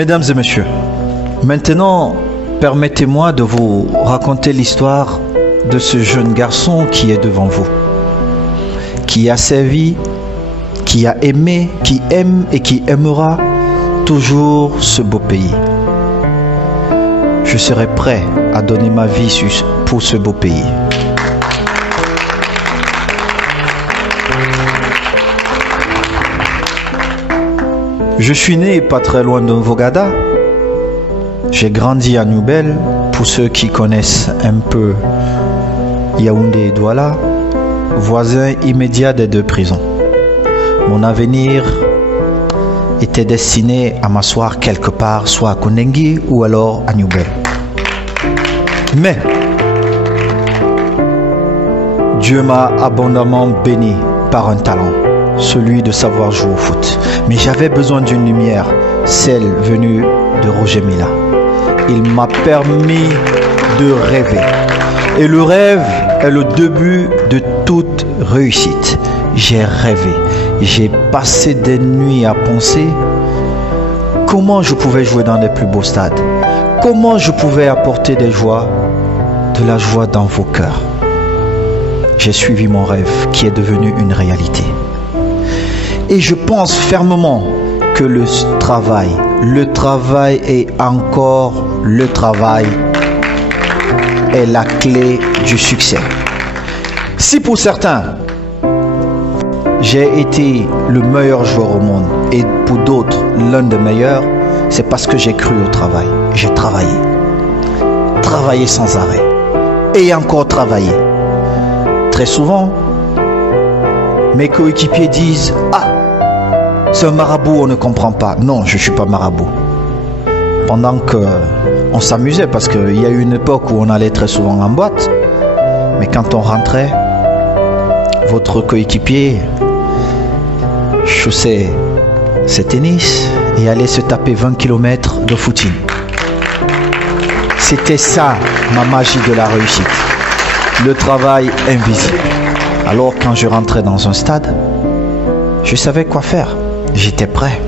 Mesdames et messieurs, maintenant, permettez-moi de vous raconter l'histoire de ce jeune garçon qui est devant vous, qui a servi, qui a aimé, qui aime et qui aimera toujours ce beau pays. Je serai prêt à donner ma vie pour ce beau pays. Je suis né pas très loin de Vogada. J'ai grandi à Nouvelle, pour ceux qui connaissent un peu Yaoundé et Douala, voisin immédiat des deux prisons. Mon avenir était destiné à m'asseoir quelque part, soit à Kondengi ou alors à Nouvelle. Mais Dieu m'a abondamment béni par un talent, celui de savoir jouer au foot. Mais j'avais besoin d'une lumière, celle venue de Roger Mila. Il m'a permis de rêver. Et le rêve est le début de toute réussite. J'ai rêvé. J'ai passé des nuits à penser comment je pouvais jouer dans les plus beaux stades. Comment je pouvais apporter de la joie dans vos cœurs. J'ai suivi mon rêve qui est devenu une réalité. Et je pense fermement que le travail et encore le travail est la clé du succès. Si pour certains, j'ai été le meilleur joueur au monde et pour d'autres, l'un des meilleurs, c'est parce que j'ai cru au travail. J'ai travaillé. Travaillé sans arrêt. Et encore travaillé. Très souvent, mes coéquipiers disent « Ah, c'est un marabout, on ne comprend pas. » Non, je ne suis pas marabout. Pendant qu'on s'amusait, parce qu'il y a eu une époque où on allait très souvent en boîte, mais quand on rentrait, votre coéquipier chaussait ses tennis et allait se taper 20 km de footing. C'était ça, ma magie de la réussite. Le travail invisible. Alors quand je rentrais dans un stade, je savais quoi faire. J'étais prêt.